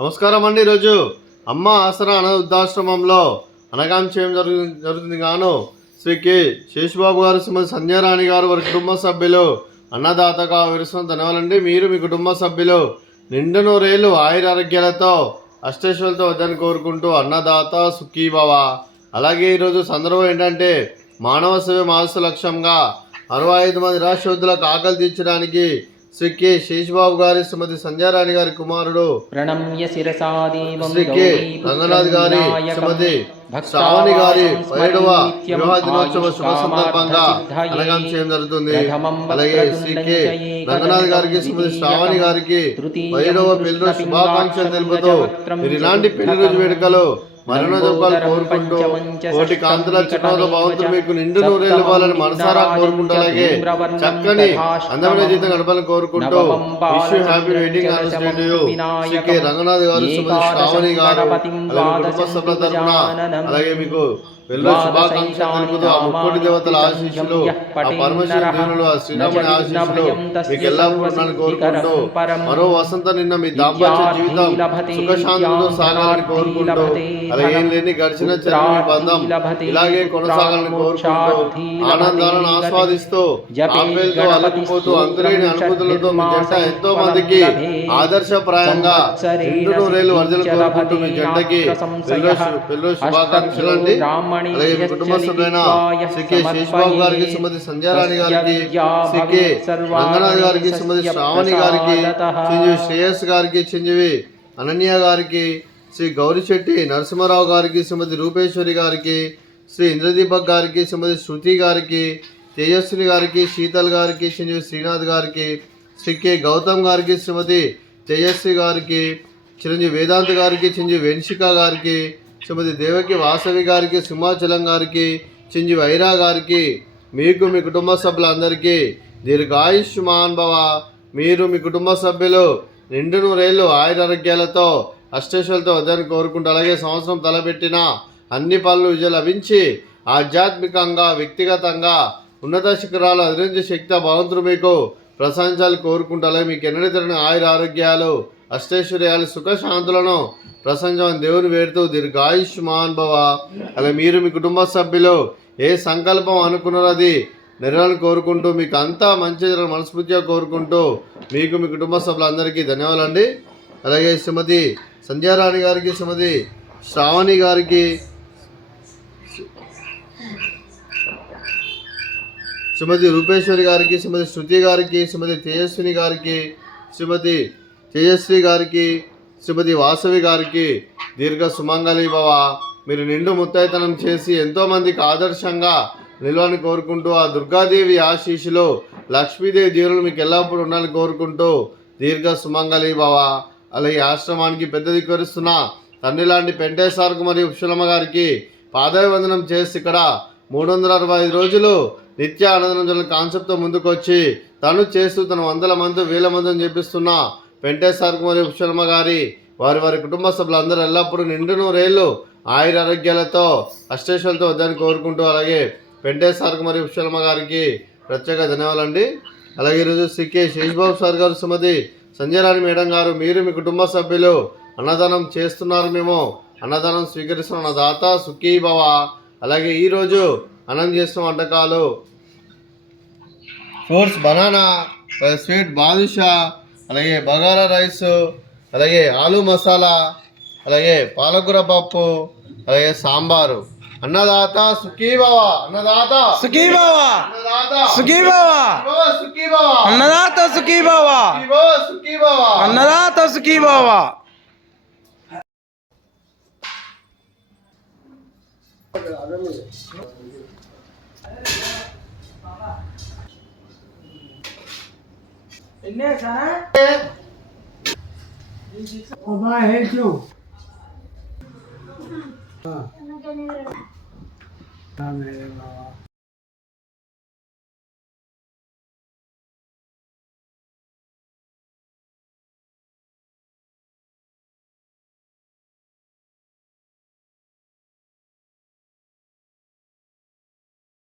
నమస్కారం అండి. ఈరోజు అమ్మ ఆసరా వృద్ధాశ్రమంలో అనగాంచేయం జరుగుతుంది గాను శ్రీ కె శేషుబాబు గారు, శ్రీమతి సంధ్యారాణి గారు, వారి కుటుంబ సభ్యులు అన్నదాతగా విరుస్తున్న ధన్యవాదాలండి. మీరు మీ కుటుంబ సభ్యులు నిండు నూరేళ్ళు ఆయురారోగ్యాలతో అష్టైశ్వర్యాలతో వద్దని కోరుకుంటూ అన్నదాత సుఖీభవ. అలాగే ఈరోజు సందర్భం ఏంటంటే మానవ సేవ మానస లక్ష్యంగా 65 మంది నిరాశ్రయులకు ఆకలి తీర్చడానికి శ్రీ కె శేషుబాబు గారి, శ్రీమతి సంధ్యారాణి గారి కుమారుడు శ్రీ కె రంగనాథ్ గారి, శ్రీమతి శ్రావణి గారి 17వ వివాహ దినోత్సవ శుభ సందర్భంగా అనగాంచేయం జరుగుతుంది. అలాగే శ్రీ కె రంగనాథ్ గారికి, శ్రీమతి శ్రావణి గారికి 17వ పెళ్లి రోజు శుభాకాంక్షలు తెలుపుతూ మీరు ఇలాంటి పెళ్లి రోజు వేడుకలు మరణ జపాలు కోరుకుంటూ కోటి కాంతుల చిన్నతో భగవంతుడు మీకు నిండు నూరేళ్ళు ఇవ్వాలని మనసారా కోరుకుంటూ, అలాగే చక్కని అందమైన జీవితం గడపాలని కోరుకుంటూ wish you happy wedding anniversary Shri K Ranganath గారు, శ్రీమతి శ్రావణి గారు, అలాగే కుటుంబ సభ్యుల తరఫున అలాగే మీకు పెళ్లి శుభాకాంక్షలు తెలుపుతూ ఆ ముక్కోటి దేవతల ఆశీస్సులు, ఆ పరమేశ్వర దేవునులు, ఆ శ్రీరాముని ఆశీస్సులు మీకు ఎల్లప్పుడూ కోరుకుంటూ మరో వసంత నిన్న మీ దాంపత్య జీవితం సుఖశాంతులతో సాగాలని కోరుకుంటూ, అలాగే ఏం లేని గడిచిన చెరువు బంధం ఇలాగే కొనసాగాలని కోరుకుంటూ ఆనందాలను ఆస్వాదిస్తూ ఆపేలతో అలకపోతూ అంతులేని అనుభూతులతో మీ జంట ఎంతో మందికి ఆదర్శప్రాయంగా నిండు నూరేళ్ళు వర్జలు కోరుకుంటూ మీ జంటకి పెళ్లి శుభాకాంక్షలు అండి. అలాగే మీ కుటుంబ సభ్యులైన శ్రీ కె శేషుబాబు గారికి, శ్రీమతి సంధ్యారాణి గారికి, శ్రీ కె రంగనాథ్ గారికి, శ్రీమతి శ్రావణి గారికి, చిరంజీవి శ్రేయస్ గారికి, చిరంజీవి అనన్య గారికి, శ్రీ గౌరిశెట్టి నరసింహారావు గారికి, శ్రీమతి రూపేశ్వరి గారికి, శ్రీ ఇంద్రదీపక్ గారికి, శ్రీమతి శృతి గారికి, తేజస్విని గారికి, శీతల్ గారికి, చిరంజీవి శ్రీనాథ్ గారికి, శ్రీ కె గౌతమ్ గారికి, శ్రీమతి తేజస్వి గారికి, చిరంజీవి వేదాంత్ గారికి, చిరంజీవి వెన్షిక గారికి, శ్రీమతి దేవకి వాసవి గారికి, సింహాచలం గారికి, చిరంజీవి ఐరా గారికి, మీకు మీ కుటుంబ సభ్యులందరికీ దీర్ఘాయుష్మాన్ భవ. మీరు మీ కుటుంబ సభ్యులు నిండు నూరేళ్ళు ఆయురారోగ్యాలతో అష్టైశ్వర్యాలతో వద్దని కోరుకుంటూ, అలాగే సంవత్సరం తలపెట్టిన అన్ని పనులు విజయం లభించి ఆధ్యాత్మికంగా వ్యక్తిగతంగా ఉన్నత శిఖరాలు అధిరించే శక్తి భగవంతుడు మీకు ప్రశంసాలు కోరుకుంటూ, అలాగే మీకు ఎన్నడూ తిరిగిన ఆయురారోగ్యాలు అష్టైశ్వర్యాలు సుఖశాంతులను ప్రశంసమని దేవుని వేడుతూ దీర్ఘాయుష్మాన్ భవ. అలా మీరు మీ కుటుంబ సభ్యులు ఏ సంకల్పం అనుకున్నారో అది నెరవేరాలని కోరుకుంటూ మీకు అంతా మంచి మనస్ఫూర్తిగా కోరుకుంటూ మీకు మీ కుటుంబ సభ్యులందరికీ ధన్యవాదాలండి. అలాగే శ్రీమతి సంధ్యారాణి గారికి, శ్రీమతి శ్రావణి గారికి, శ్రీమతి రూపేశ్వరి గారికి, శ్రీమతి శృతి గారికి, శ్రీమతి తేజస్విని గారికి, శ్రీమతి తేజస్వి గారికి, శ్రీమతి వాసవి గారికి దీర్ఘ సుమంగళి భవ. మీరు నిండు ముత్తైతనం చేసి ఎంతోమందికి ఆదర్శంగా నిలవని కోరుకుంటూ ఆ దుర్గాదేవి ఆశీస్సులు లక్ష్మీదేవి దేవులు మీకు ఎల్లప్పుడూ ఉండాలని కోరుకుంటూ దీర్ఘ సుమంగళి భవ. అలాగే ఆశ్రమానికి పెద్ద దిక్కువరుస్తున్న తండ్రి లాంటి పెంటేశ్వరకు మరియు ఉషలమ్మ గారికి పాదాభివందనం చేసి ఇక్కడ 365 రోజులు నిత్య ఆనందం కాన్సెప్ట్తో ముందుకు వచ్చి తను చేస్తూ తన వందల మంది వేల మందిని చేపిస్తున్న పెంటేశ్వరకు మరియు ఉషలమ్మ గారి వారి కుటుంబ సభ్యులందరూ ఎల్లప్పుడూ నిండు నూరేళ్ళు ఆయురారోగ్యాలతో అష్టైశ్వర్యాలతో వద్దని కోరుకుంటూ, అలాగే పెంటేశ్వరకు మరియు ఉషలమ్మ గారికి ప్రత్యేక ధన్యవాదాలండి. అలాగే ఈరోజు శ్రీ కె శేషుబాబు సార్ గారు, శ్రీమతి సంధ్యారాణి మేడం గారు, మీరు మీ కుటుంబ సభ్యులు అన్నదానం చేస్తున్నారు, మేము అన్నదానం స్వీకరిస్తున్న దాత సుఖీభవ. అలాగే ఈరోజు అన్నం చేస్తున్న వంటకాలు ఫ్రూట్స్ బనానా, స్వీట్ బాదుషా, అలాగే బగారా రైస్, అలాగే ఆలు మసాలా, అలాగే పాలకూర పప్పు, అలాగే sambar. Annadata Sukhibhava, Annadata Sukhibhava, Sukhibhava, Sukhibhava, Annadata Sukhibhava, Sukhibhava, Annadata Sukhibhava. Baba, hey, Joe.